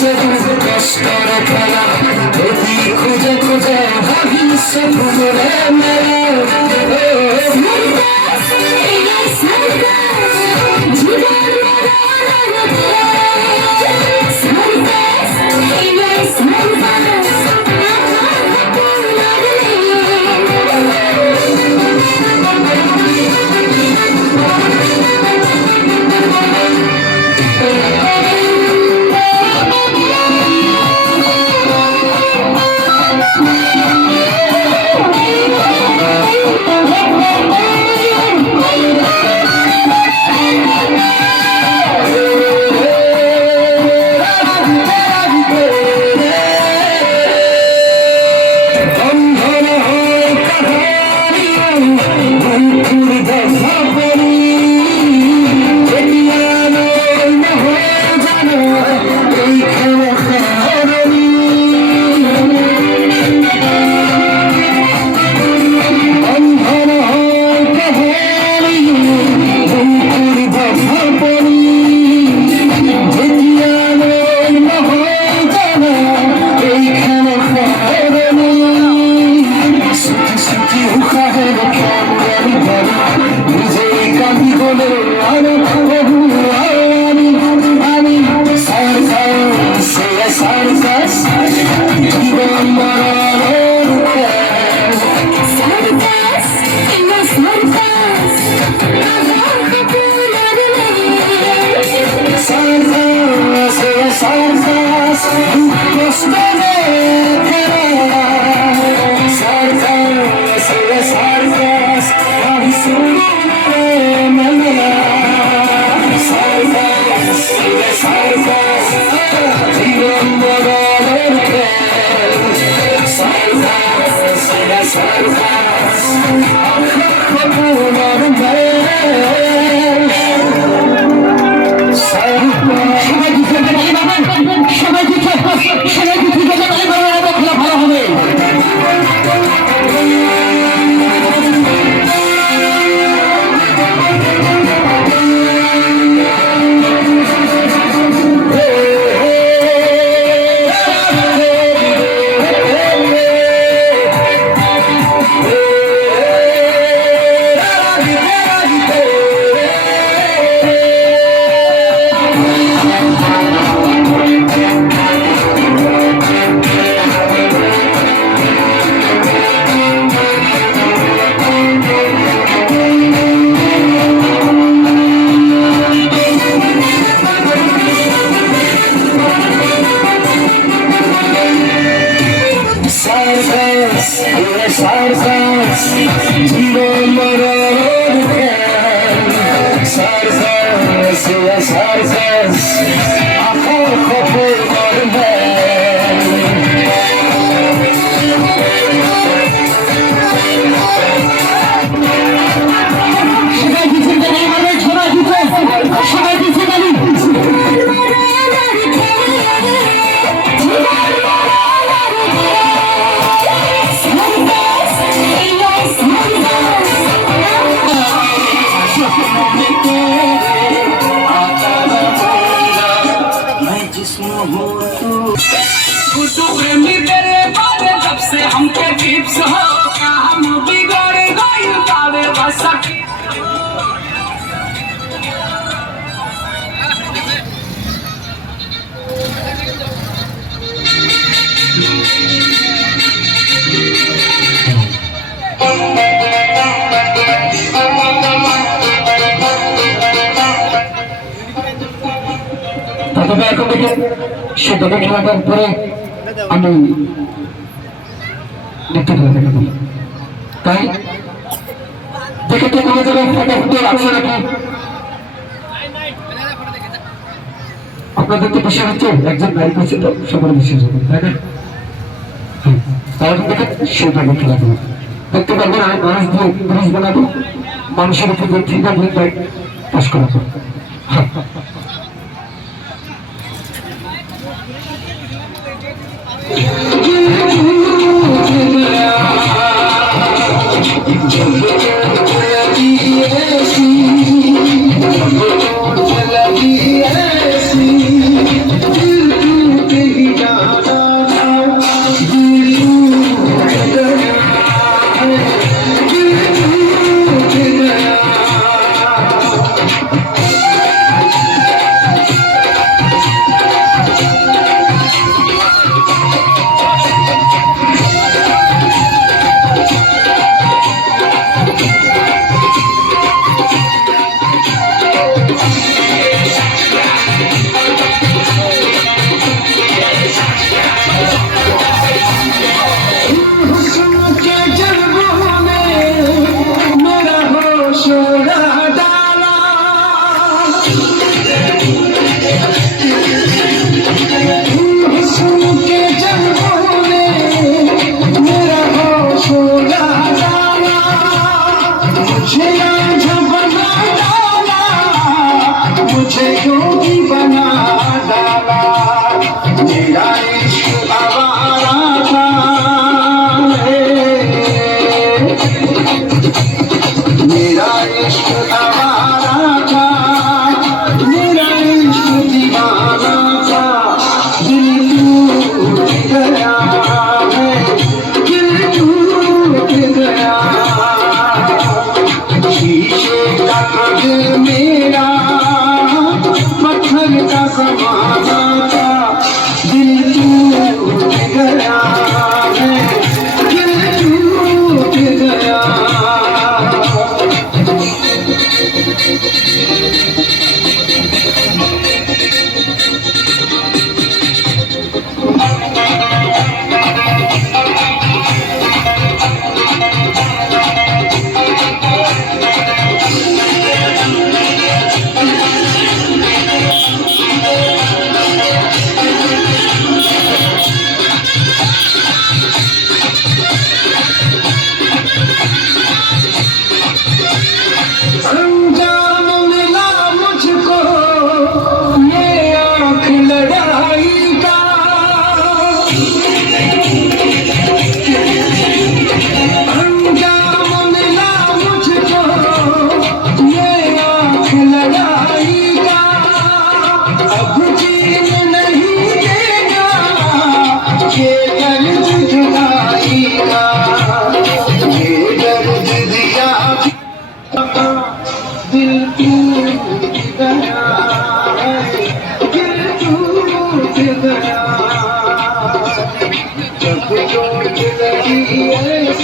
से कष्टर खेला अति खुजे खुजे भाभी से घूमरे मेरा তবে এখন থেকে সে দলে খেলাটার পরে আমি দেখতে পাবো তাই দেখে তো কোনো জায়গায় ফটো আছে নাকি আপনাদের তো বিষয় হচ্ছে একজন নায়ক হচ্ছে তো সবার বিশেষ হবে তাই না তারা দেখে সে দলে খেলা করবে দেখতে পারবেন আমি মানুষ দিয়ে ব্রিজ বানাবো মানুষের উপর দিয়ে ঠিক আছে পাস করা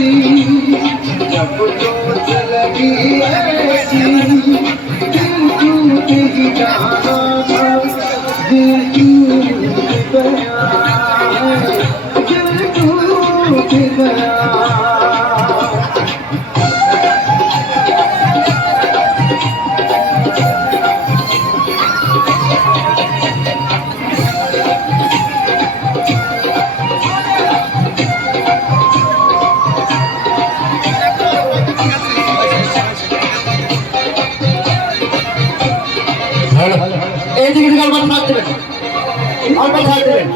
ऐसी जब चोट लगी ऐसी दिल टूट ही जाना था दिल टूट गया है दिल टूट गया এই দিকে দিকে অল্প থাক দেবেন অল্প থাক দেবেন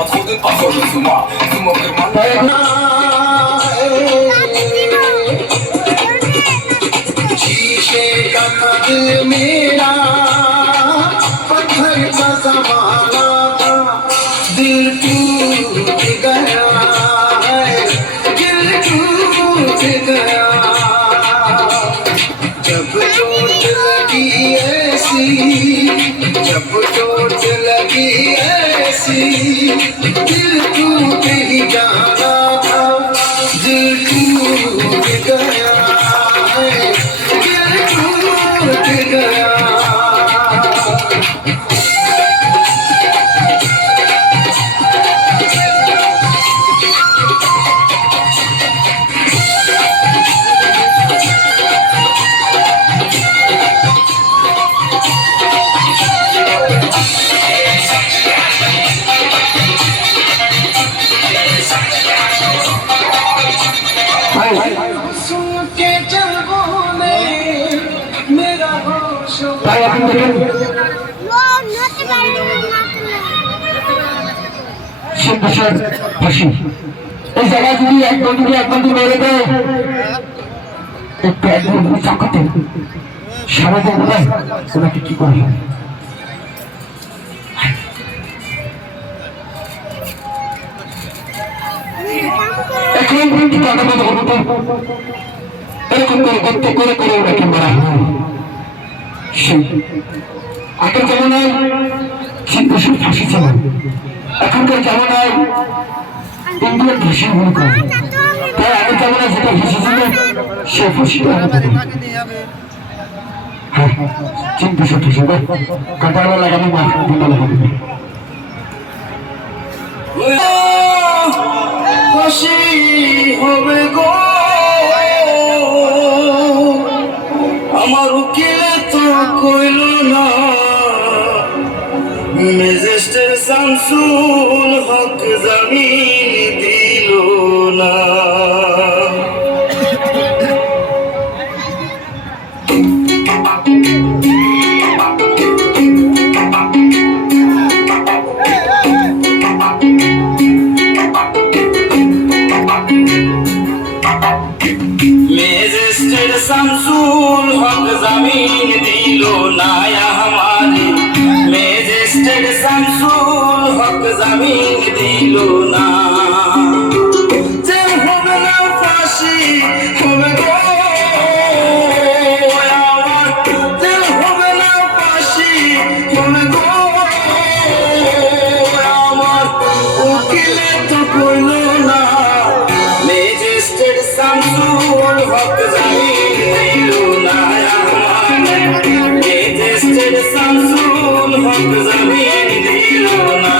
Подходит, похоже, с ума в карман. शीशे का दिल मेरा पत्थर का ज़माना था दिल टूट गया है दिल टूट गया जब चोट लगी ऐसी जब चोट लगी ऐसी दिल टूट ही जाना था दिल टूट गया है दिल टूट गया सुन के चल बोले मेरा होश তাই এখন দেখেন সন্দেশের ফাঁসি এই জায়গায় যদি এক বন্ধুকে মেরে দেয় একটু এক বন্ধুকে চাকাতে সারা দেয় বলে ওনাকে কি করে এখন এরকম করে গর্তে করে করে ওনাকে মারা হয় সেই আগের জামানায় সন্দেশের ফাঁসি ছিল এখনকার জামানায় ইন্ডিয়ান ফাঁসি মনে করে তাই আগের জামানায় যেটা ফাঁসি ছিল সে ফাঁসিটা হ্যাঁ চিন্তাশো ফাঁসি কাটারওয়া লাগানো মা দিন লাগানো খুশি হবে গো আমার উকিলে তো কইল না ম্যাজিস্ট্রেট শামসুল হক জামিন দিল না ম্যাজিস্ট্রেট শামসুল হক জামিন দিল না हमारे ম্যাজিস্ট্রেট শামসুল হক জামিন দিল না জেল হবে না ফাঁসি হবে গো আমার জেল হবে না ফাঁসি হবে গো আমার উকিলে তো কইল না ম্যাজিস্ট্রেট শামসুল হক জামিন দিল না ম্যাজিস্ট্রেট শামসুল হক জামিন দিল না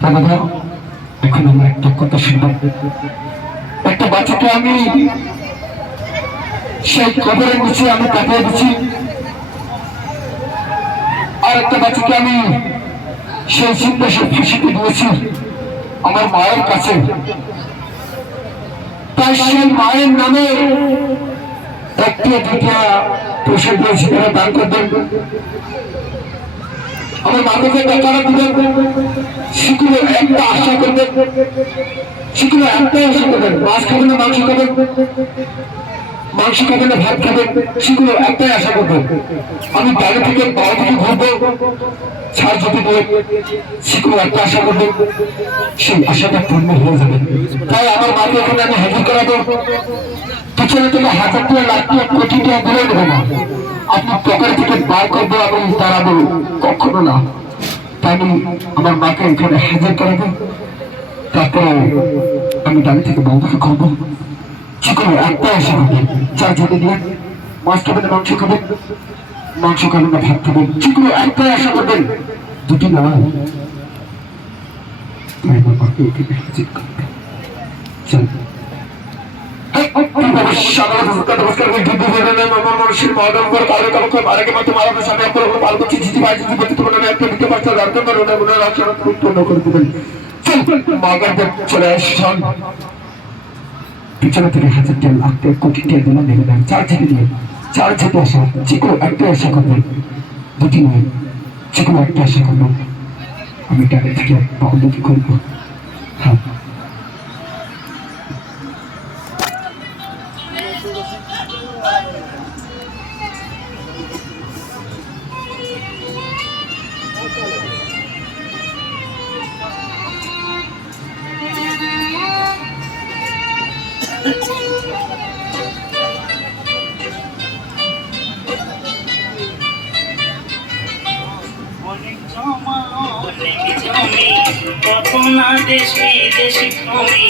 তা বাবা এখন আমার একটা কথা শুনবো। একটা বাচ্চাকে আমি সেই কবরের নিচে আমি কাটিয়ে দিচ্ছি, আর একটা বাচ্চাকে আমি সেই চিন্তা সে ফাঁসিতে দিয়েছি আমার মায়ের কাছে। তাই সেই মায়ের নামে একটা দুটা পয়সা দিয়েছি, তারা দান করবেন। আমার মাকে যে টাকাটা দিবেন সেগুলো একটা আশা করবেন, সেগুলো একটাই আশা করবেন। মাছ খাবেন না মাংস খাবেন, মাংস খাবেন না ভাত খাবেন, সেগুলো একটাই আশা করবেন। আমি বাইরে থেকে বাইরে থেকে ঘুরবো, ছাড় যদি দেবে সেগুলো একটা আশা করবেন, সেই আশাটা পূর্ণ হয়ে যাবে। তাই আমার মাকে এখানে আমি হাজির করাবো। পিছনে থেকে 1000 টাকা, লাখ টাকা, কোটি টাকা দিলে দেবো না, আপনি পকেট থেকে বার করবো এবং দাঁড়াবো, কখনো না। তাই আমি আমার মাকে এখানে হাজির করাবো, তারপরে আমি গাড়ি থেকে বন্ধুকে করবো। যেগুলো একটাই আশা করবেন, চার যদি দিয়ে মাছ খাবেন না মাংস খাবেন, মাংস খাবেন না ভাত খাবেন, যেগুলো একটাই আশা করবেন, দুটি না। তাই আমার মাকে এখানে হাজির করবে। চল পিছনে থেকে 1000 টাকা, লাখ টাকা, কোটি টাকা দিলাম, ভেবে দেন চার ছেলে দিয়ে, চার ছেলে আশা, যেগুলো একটা আশা করবেন, দুটি নয়, যেগুলো একটা আশা করবেন। আমি টাকা থেকে বন্ধুকে করবো। হ্যাঁ কত না দেশ বিদেশি ভূমি,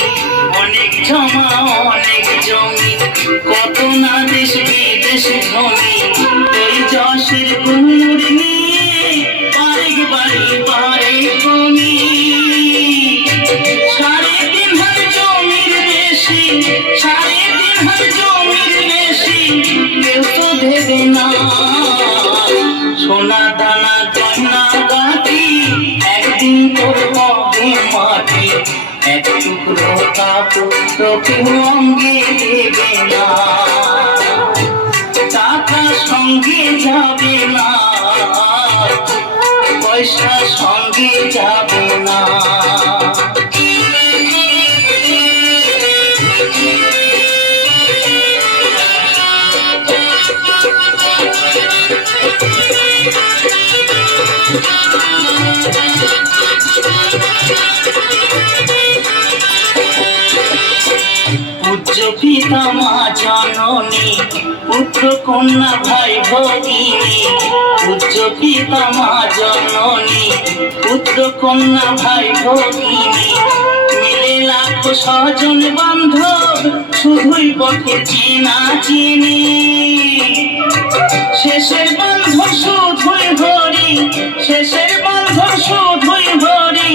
অনেক জমা অনেক জমি, কত না দেশ বিদেশি ভূমি, ওই যশের গুড় নিয়ে বাড়ি বাড়ি বাড়ি কমি। 3.5 হাত জমির বেশি, 3.5 হাত জমির বেশি, কেউ তো দেবে না। সোনা দানা গয়না গাটি একদিন তোর হবে মাটি, এক টুকরো কাপড় তোকে অঙ্গে দেবে না। টাকা সঙ্গে যাবে না, পয়সা সঙ্গে যাবে না। পূজ্য পিতা মা জননী, পুত্র কন্যা ভাই ভগিনী, পূজ্য পিতা মা জননী, পুত্র কন্যা ভাই ভগিনী, মিলে লাখ স্বজন বান্ধব, শুধুই বটে চেনা চিনি। শেষের বন্ধু শুধুই হরি, শেষের বন্ধু শুধুই হরি,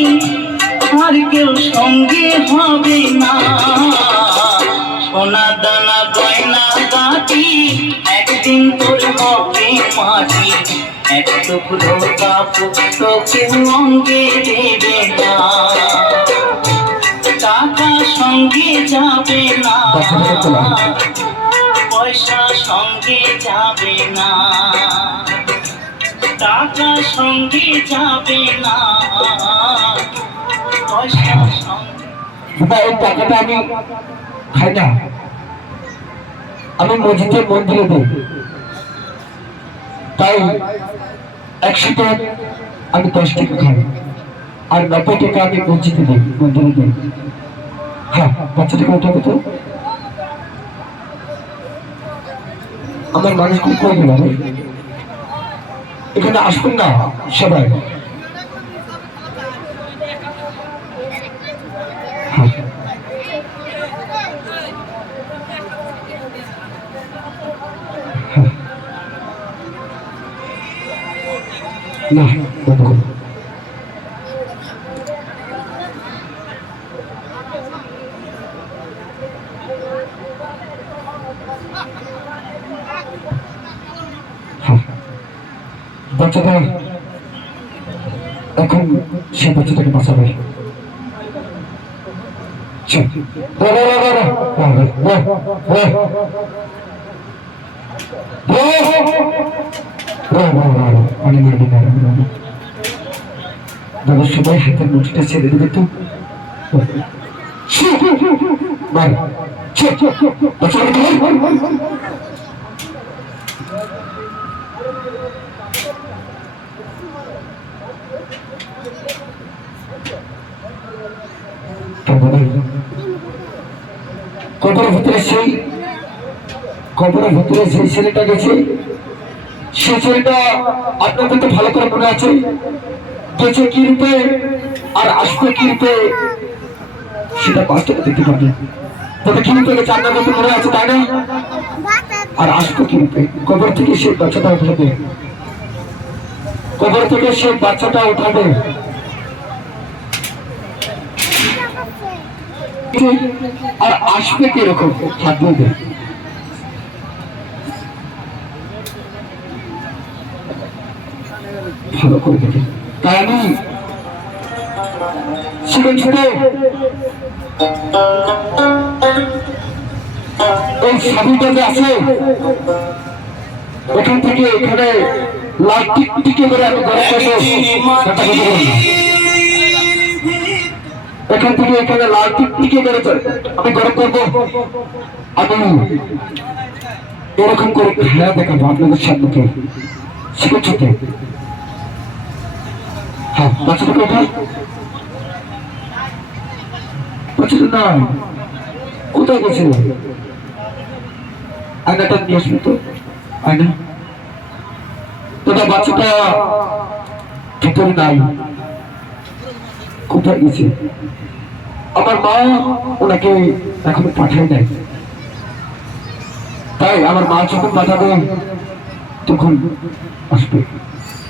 আর কেউ সঙ্গে হবে না। সোনা দানা গয়না গাটি একদিন তোর হবে মাটি, এক টুকরো কাপড় তোকে অঙ্গে দেবে না। টাকা সঙ্গে যাবে না, পয়সা সঙ্গে যাবে না, টাকা সঙ্গে যাবে না, পয়সা সঙ্গে। এই টাকাটা আমি খাই না, আমি মসজিদে মন্দিরে দিই। তাই 100 টাকা আমি 10 টাকা খাই, আর 90 টাকা আমি মসজিদে দিই, মন্দিরে দিই। হ্যাঁ বাচ্চাটাকে উঠাবে তো, আমার মানুষগুলো কই গেল? এখানে আসবেন না সবাই। না বাচ্চাটা এখন সে বাচ্চাটাকে বাঁচাবে। চল অনেক মারবি না দাদা, সবাই হাতের মুঠিটা ছেড়ে দেবে তো। কবরের ভিতরে সেই ছেলেটা গেছে। সেই ছেলেটা আপনাদের তো ভালো করে মনে আছে, গেছে কি রূপে আর আসবে কি রূপে সেটা বাস্তবে দেখতে পারবে। তবে কি রূপে গেছে আপনাদের তো মনে আছে, তাই না? আর আসবে কি রূপে? কবর থেকে সেই বাচ্চাটা উঠাবে, কবর থেকে সেই বাচ্চাটা উঠাবে। আর আসবে কিরকম? হাত ধরবে। ভালো করে দেখে, তাই আমি ছোট ছোট এই সাবিটা যে আছে ওখান থেকে এখানে লাল টিকটিকে করে আমি গরম করবো। এখান থেকে এখানে লাল টিকটিকে করে আমি গরম করবো। আমি এরকম করে খেলা দেখাবো আপনাদের সামনে। ছোট ছোট হ্যাঁ বাচ্চাটা কোথায়? বাচ্চাটা না কোথায় গেছে? আয়নাটা নিয়ে আসবে তো, আয়না। তোটা বাচ্চাটা ভিতরে নাই, কোথায় গেছে? আমার মা ওনাকে এখনো পাঠায় নাই, তাই আমার মা যখন পাঠাবে তখন আসবে,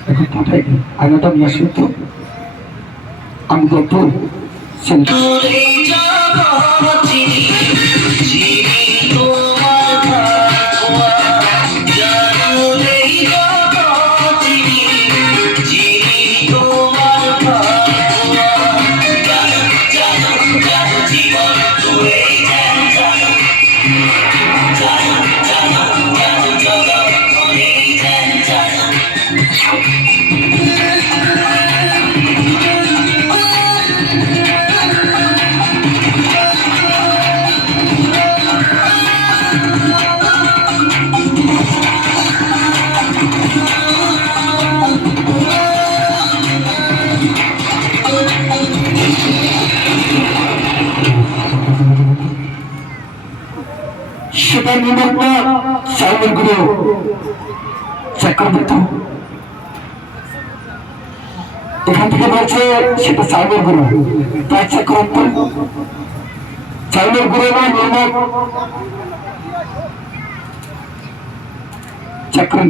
এখন পাঠায়নি। আয়নাটা নিয়ে আসবে তো, আমি দেখবো ছেলেটা। সেটার নির্মাণটা চাউলের গুঁড়ো চেক করে দিত। এখান থেকে বলছে সেটা চাউলের গুঁড়ো, তাই চেক করুন তো চাউলের গুঁড়ো না নির্মাণ চেক করেন।